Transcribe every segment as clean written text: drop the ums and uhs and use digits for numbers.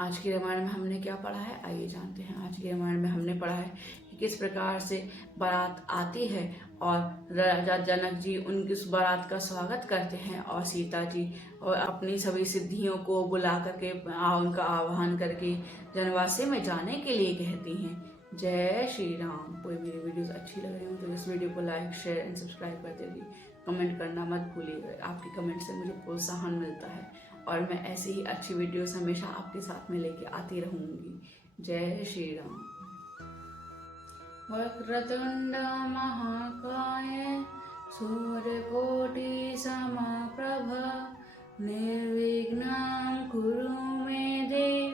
आज के रामायण में हमने क्या पढ़ा है, आइए जानते हैं। आज के रामायण में हमने पढ़ा है कि किस प्रकार से बारात आती है और राजा जनक जी उनकी उस बारात का स्वागत करते हैं और सीता जी और अपनी सभी सिद्धियों को बुला करके उनका आह्वान करके जनवासी में जाने के लिए कहती हैं। जय श्री राम। कोई मेरी वीडियोस अच्छी लग रही हो तो इस वीडियो को लाइक शेयर एंड सब्सक्राइब करते हुए कमेंट करना मत भूलिएगा। आपकी कमेंट से मुझे प्रोत्साहन मिलता है और मैं ऐसी ही अच्छी वीडियोस हमेशा आपके साथ में लेके आती रहूंगी। जय श्री राम। वक्रतुंड महाकाय सूर्यकोटि समप्रभ निर्विघ्नं कुरु मे देव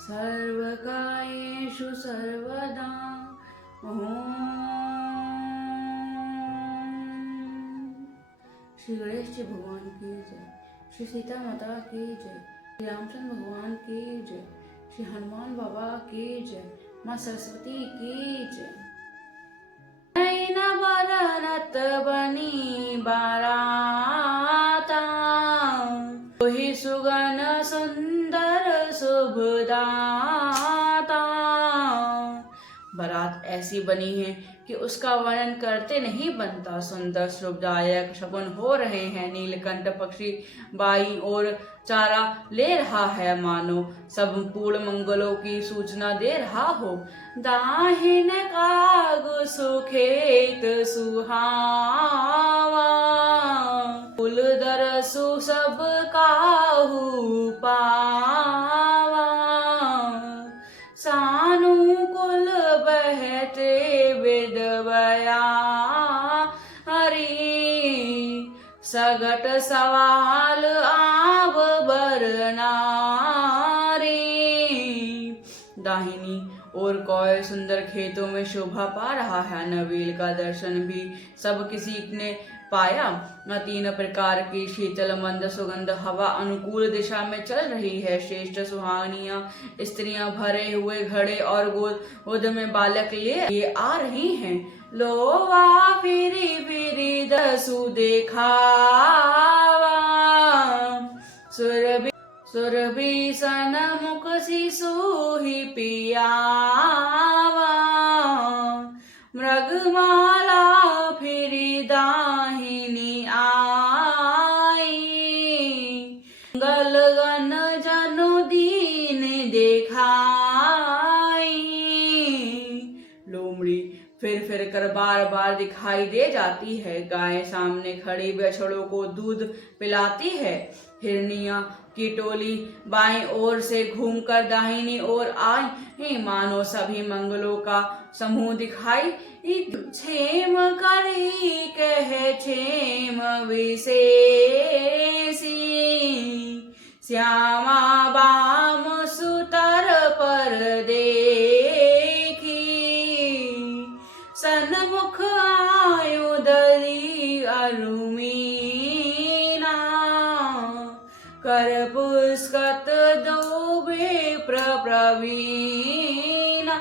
सर्वकार्येषु सर्वदा। श्री गणेश जी भगवान की जय, श्री सीता माता की जय, श्री रामचंद्र भगवान की जय, श्री हनुमान बाबा की जय, माँ सरस्वती की जय। बरनत बनी बाराता वही सुगन सुंदर शुभदाता। बारात ऐसी बनी है कि उसका वर्णन करते नहीं बनता। सुंदर शुभदायक शगुन हो रहे हैं। नीलकंठ पक्षी बाई और चारा ले रहा है, मानो सब पूर्ण मंगलों की सूचना दे रहा हो। दाहिन काग सुखेत सुहावा कुल दरसु सब काहू पावा। सानुकूल बहते विदवया हरी सगट सवाल आव बरनारी। दाहिनी और कोय सुंदर खेतों में शोभा पा रहा है। नवील का दर्शन भी सब किसी ने पाया। तीन प्रकार की शीतल मंद सुगंध हवा अनुकूल दिशा में चल रही है। श्रेष्ठ सुहानियां स्त्रियां भरे हुए घड़े और गोद में बालक ले आ रही हैं। लोवा फिरी फिरी दसु देखावा सुरभि सन मुख शिशु ही पियावा। मृगमाला फिरी दाहिनी आई गलगन जनु दीन देखाई। लोमड़ी फिर कर बार बार दिखाई दे जाती है। गाय सामने खड़ी बछड़ों को दूध पिलाती है। हिरनिया की टोली बाईं ओर से घूमकर दाहिनी ओर आई, मानो सभी मंगलों का समूह दिखाई। क्षेम करी कह क्षेम विशेषी श्यामा बाम सुतर पर देखी। सन्मुख आयु दरी अरुमीना कर पुष्कत दोबे प्रवीणा।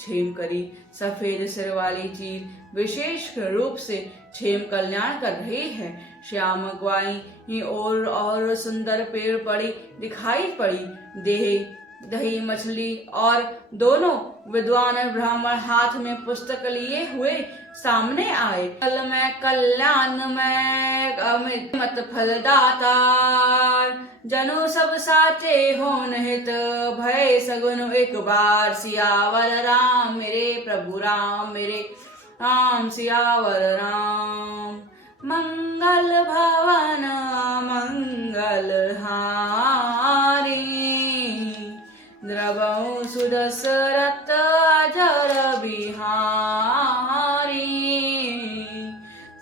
क्षेम करी सफेद सिर वाली चील विशेष रूप से क्षेम कल्याण कर रही है। श्याम ग्वाई और सुंदर पेड़ पड़ी दिखाई पड़ी। देह दही मछली और दोनों विद्वान ब्राह्मण हाथ में पुस्तक लिए हुए सामने आए। कल में कल्याण में अमित मत फलदाता जनु सब साचे हो निहित भय सगुन एक बार। सियावर राम मेरे प्रभु राम मेरे राम सियावर राम। मंगल भवन मंगल हारी द्रवौ सुदशरथ अजर बिहारी।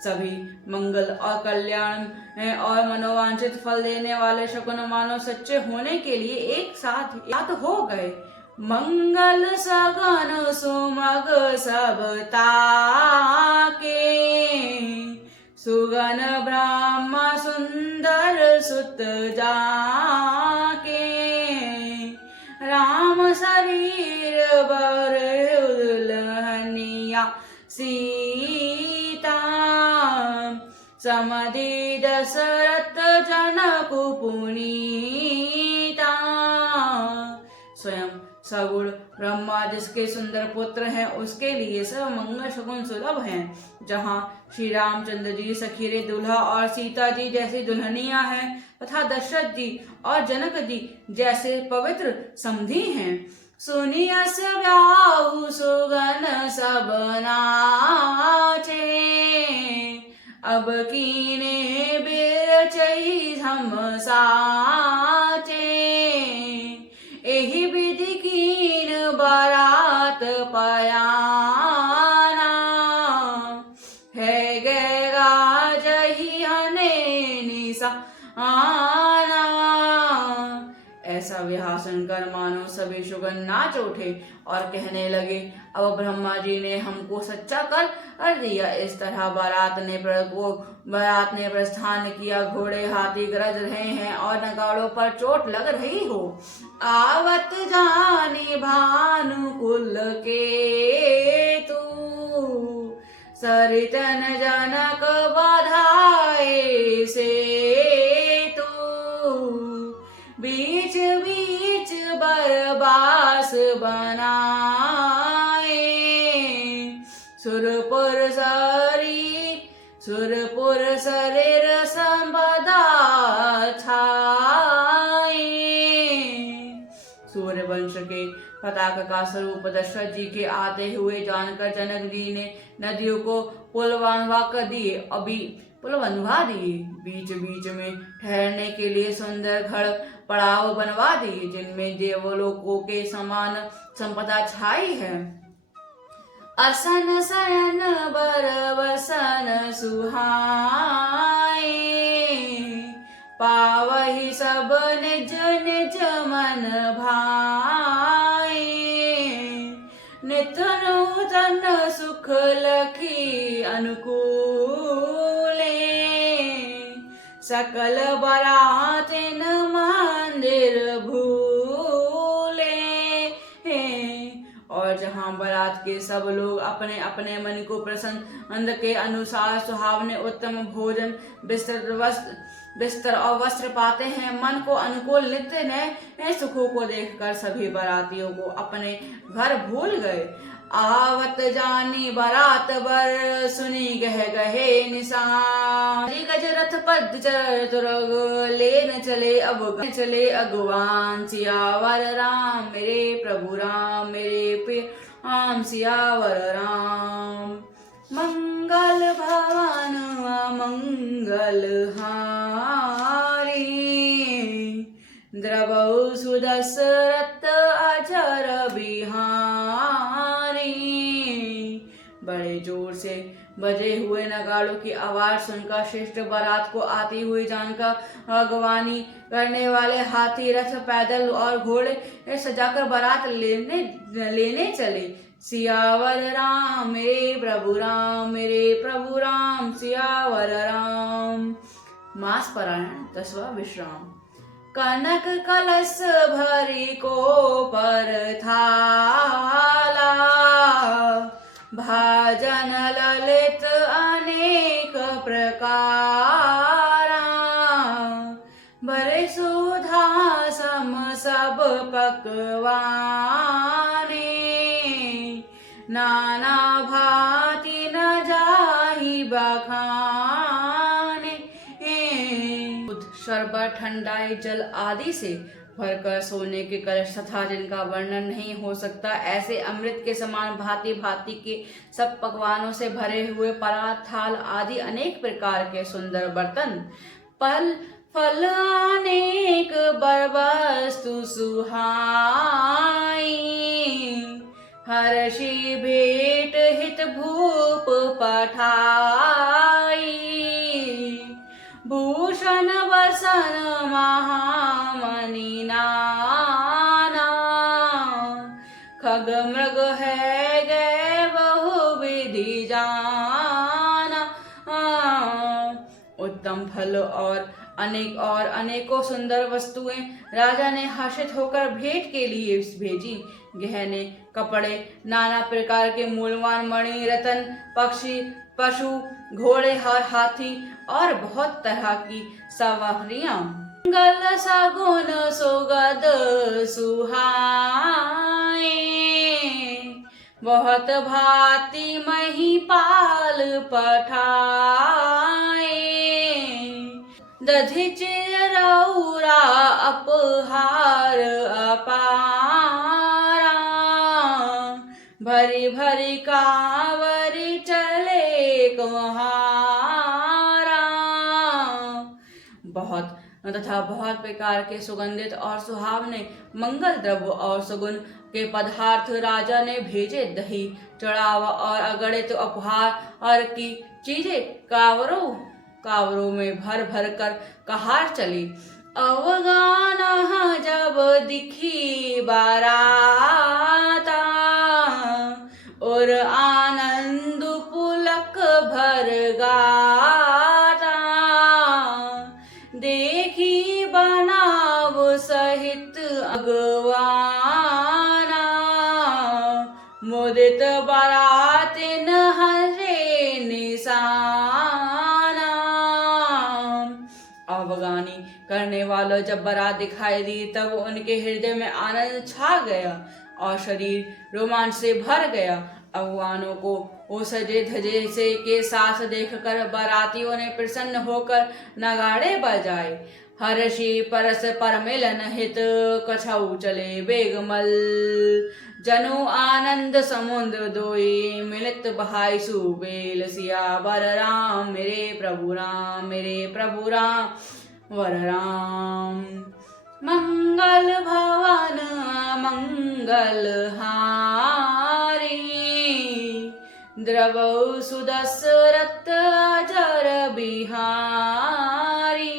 सभी मंगल और कल्याण और मनोवांछित फल देने वाले शकुन मानो सच्चे होने के लिए एक साथ याद हो गए। मंगल सगन सुमग सब ताके सुगन ब्रह्म सुंदर सुत जाके। राम शरीर बर दुल्हनिया सीता समधि दशरथ जनक पुनीता। स्वयं सगुण ब्रह्मा जिसके सुंदर पुत्र हैं उसके लिए सब मंगल शकुन सुलभ हैं। जहाँ श्री रामचंद्र जी सखीरे दूल्हा और सीता जी जैसी दुल्हनिया हैं तथा दशरथ जी और जनक जी जैसे पवित्र समधी हैं। सुनियस ब्याहु सुगन सब नाचे, अब कीने बिरचई हम साचे, एहि विधि कीन बारात पयाना, है गैगा जही हने निशा आना। ऐसा विवाह सुनकर मानो सभी शुगन नाच उठे और कहने लगे, अब ब्रह्मा जी ने हमको सच्चा कर दिया। इस तरह बारात ने प्रस्थान किया। घोड़े हाथी गरज रहे हैं और नगाड़ों पर चोट लग रही हो। आवत जानी भानुकुल के तू, सरितन जनक बधाए से तू, बीच बीच बरबास बनाए, सुरपुर शरीर संपदा छाए। सूर्यवंश के पताका का स्वरूप दशरथ जी के आते हुए जानकर जनक जी ने नदियों को पुल बनवा दिए। बीच बीच में ठहरने के लिए सुंदर घर पड़ाव बनवा दिए जिनमें देवलोकों के समान संपदा छाई है। असन शयन बर वसन सुहाए, पावहि सब निज निज मन भाए, नित नूतन सुख लखी अनुकूले, सकल बरातिन मंदिर भूले। और जहाँ बारात के सब लोग अपने अपने मन को प्रसन्न के अनुसार सुहावने उत्तम भोजन बिस्तर और वस्त्र पाते हैं, मन को अनुकूल नित्य नए सुखों को देखकर सभी बारातियों को अपने घर भूल गए। आवत जानी बारात बर सुनी गह गहे निशान, गज रथ पद तुरग लेन चले अगवान। सियावर राम मेरे प्रभु राम, मेरे प्रिय सियावर राम। मंगल भवन मंगल हारी, द्रवौ सुदशरथ अजर बिहारी। बड़े जोर से बजे हुए नगाड़ों की आवाज सुनकर श्रेष्ठ बारात को आती हुई जानकर अगवानी करने वाले हाथी रथ पैदल और घोड़े सजाकर बारात लेने चले। सियावर राम मेरे प्रभु राम, मेरे प्रभु राम सियावर राम। मास पारायण 10वां विश्राम। कनक कलश भरी को पर थाला, भाजन ललित अनेक प्रकारा, भरे सुधा सम सब पकवाने, नाना भांति न जाहि बखाने। शरबत ठंडाई जल आदि से भरकर सोने के कलश तथा जिनका वर्णन नहीं हो सकता, ऐसे अमृत के समान भांति भांति के सब पकवानों से भरे हुए परात, थाल आदि अनेक प्रकार के सुंदर बर्तन, फल अनेक वस्तु सुहाई, हर्षि भेंट हित भूप पठाई, भूषण वसन महामणि नाना, खग मृग है गए बहु विधि जाना। उत्तम फल और अनेकों सुंदर वस्तुएं राजा ने हर्षित होकर भेंट के लिए भेजी। गहने कपड़े, नाना प्रकार के मूल्यवान मणि, रतन, पक्षी, पशु, घोड़े और हाथी और बहुत तरह की सवारियां, मंगल सगुन सुगद सुहा बहुत भांति महिपाल पठाए, दधिच रौरा अपहार अपारा, भरी भरी कांवरी चले कुम्हारा। बहुत तथा बहुत प्रकार के सुगंधित और सुहावने मंगल द्रव्य और सुगुन के पदार्थ राजा ने भेजे। दही चढ़ावा और अगणित उपहार और की चीजें कावरों में भर भर कर कहार चली। अवगाना जब दिखी बाराता, और आनंद पुलक भर गाता, देखी बनाव सहित अगवाना, मुदित बरातिन हरे निशाना। अवगानी करने वालों जब बारात दिखाई दी तब उनके हृदय में आनंद छा गया और शरीर रोमांच से भर गया। अगवानों को वो सजे धजे से के साथ देखकर बारातियों ने प्रसन्न होकर नगाड़े बजाए। हर्षी परस पर मिलन हित कछऊ चले बेगमल, जनु आनंद समुद्र दोई मिलित बहाई सुबेल। सियावर राम मेरे प्रभु राम, मेरे प्रभु राम वर राम। मंगल भवन मंगल हारी, द्रवौ सुदशरथ अजर बिहारी।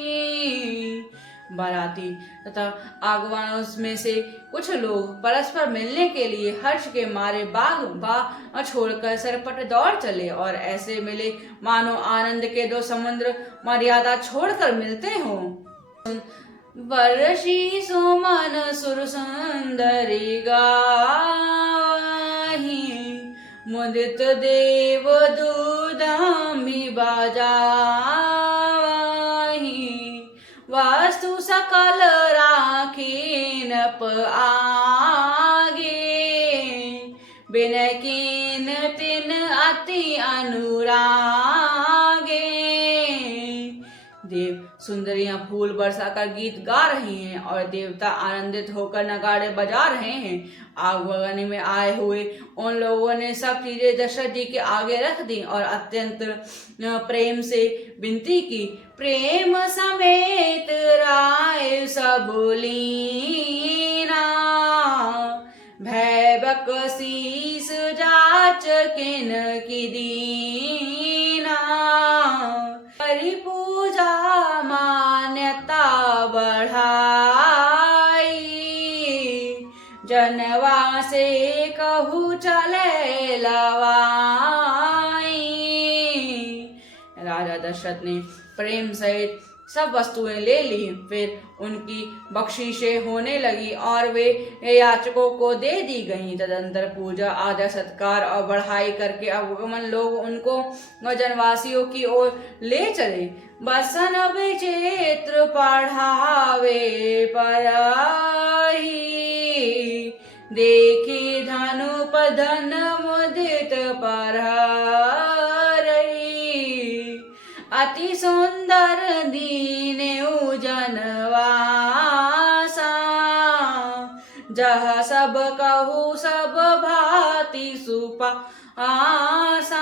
बाराती तथा आगवानों में से कुछ लोग परस्पर मिलने के लिए हर्ष के मारे बाग छोड़कर सरपट दौड़ चले और ऐसे मिले मानो आनंद के दो समुद्र मर्यादा छोड़कर मिलते हों। वर्षी सुमन सुर सुंदरी गाही, मुदित देव दूधामी बाजाही। वास्तु सकल राखीन आगे, बिन कीन तिन अति अनुरागे। देव सुंदरियां फूल बरसाकर गीत गा रही हैं और देवता आनंदित होकर नगाड़े बजा रहे हैं। आगमनी में आए हुए उन लोगों ने सब चीजें दशरथ जी के आगे रख दी और अत्यंत प्रेम से विनती की। प्रेम समेत राय सब लीना, भैबक शीस जाच किन की दीना। हरि पूजा मान्यता बढ़ाई, जनवा से कहू चले लवाई। राजा दशरथ ने प्रेम सहित सब वस्तुएं ले ली। फिर उनकी बख्शीशें होने लगी और वे याचकों को दे दी गईं। तदंतर पूजा आदर सत्कार और बढ़ाई करके अवगमन लोग उनको जनवासियों की ओर ले चले। बसन विचित्र पढ़ावे परही, देखी धनुप धन मुदित परहरई। अति सुंदर दीनेउ जनवासा, जह सब कहू सब भांति सुपासा।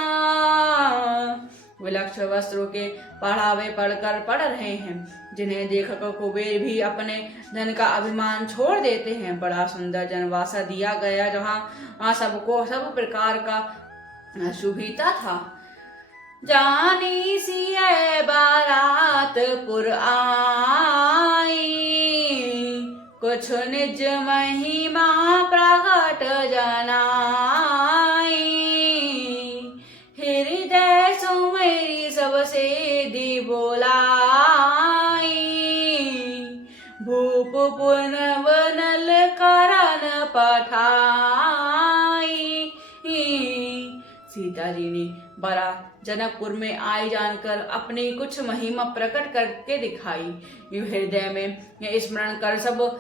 विलक्षण वस्त्रों के पढ़ावे पढ़कर पढ़ रहे हैं, जिन्हें देखकर कुबेर भी अपने धन का अभिमान छोड़ देते हैं। बड़ा सुंदर जनवासा दिया गया जहाँ सबको सब प्रकार का सुविधा था। जानी सिए बारात पुर आई, कुछ निज महिमा प्रकट जनाई। हृदय सुमेरी सबसे दी बोलाई, भूप पुनव नल करन पठाई। सीता जी ने बारात जनकपुर में आए जानकर अपनी कुछ महिमा प्रकट करके दिखाई। हृदय में स्मरण कर सब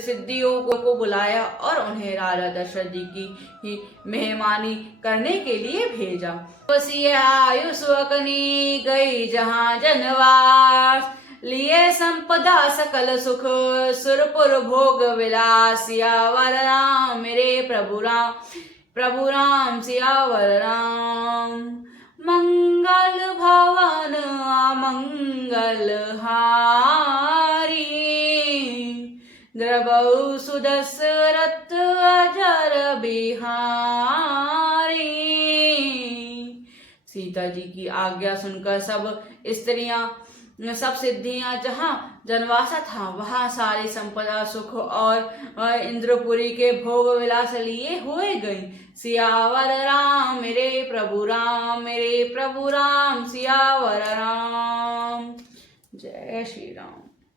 सिद्धियों को बुलाया और उन्हें राजा दशरथ जी की मेहमानी करने के लिए भेजा। आयुष गई जहाँ जनवास, लिए संपदा सकल सुख, सुरपुर भोग विलास। सियावर राम मेरे प्रभु राम सियावर राम। मंगल भवन अमंगल हारी, द्रवौ सुदशरथ अजर बिहारी। सीता जी की आज्ञा सुनकर सब सिद्धियां जहाँ जनवासा था वहां सारी संपदा सुख और इंद्रपुरी के भोग विलास लिए हुए गई। सियावर राम मेरे प्रभु राम सियावर राम। जय श्री राम।